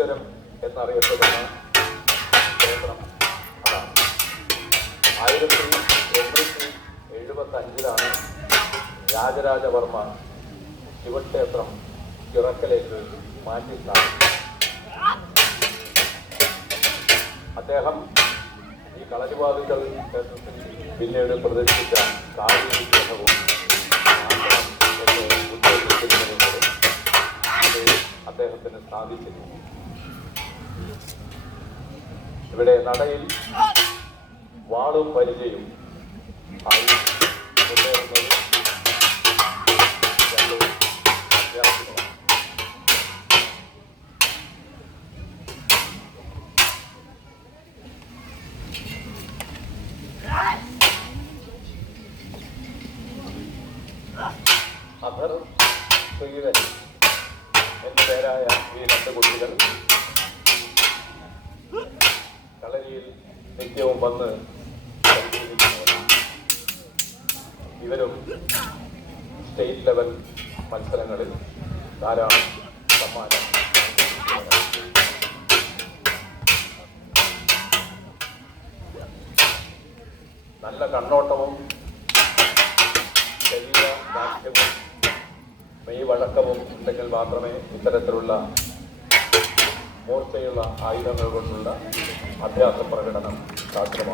യോഗേശ്വരം എന്നറിയപ്പെടുന്ന ക്ഷേത്രം അതാണ്. ആയിരത്തി എണ്ണൂറ്റി എഴുപത്തി അഞ്ചിലാണ് രാജരാജവർമ്മ ശിവക്ഷേത്രം ചിറക്കലേക്ക് മാറ്റി അദ്ദേഹം ഈ കളരിവാദികൾ ക്ഷേത്രത്തിൽ പിന്നീട് പ്രദർശിപ്പിച്ച കാവ്യ വിഗ്രഹവും അദ്ദേഹത്തിന് സാധിച്ചിരുന്നു ഇവിടെ നടയിൽ വാളും പരിചയും ആയി you. പേരായ ഈ രണ്ട് കുട്ടികൾ കളരിയിൽ നിത്യവും വന്ന് ഇവരും സ്റ്റേറ്റ് ലെവൽ മത്സരങ്ങളിൽ ധാരാളം സമ്മാനം നല്ല കണ്ണോട്ടവും വഴക്കവും ഉണ്ടെങ്കിൽ മാത്രമേ ഇത്തരത്തിലുള്ള മൂർച്ചയുള്ള ആയുധങ്ങൾ കൊണ്ടുള്ള അഭ്യാസ പ്രകടനം സാധ്യമാകൂ.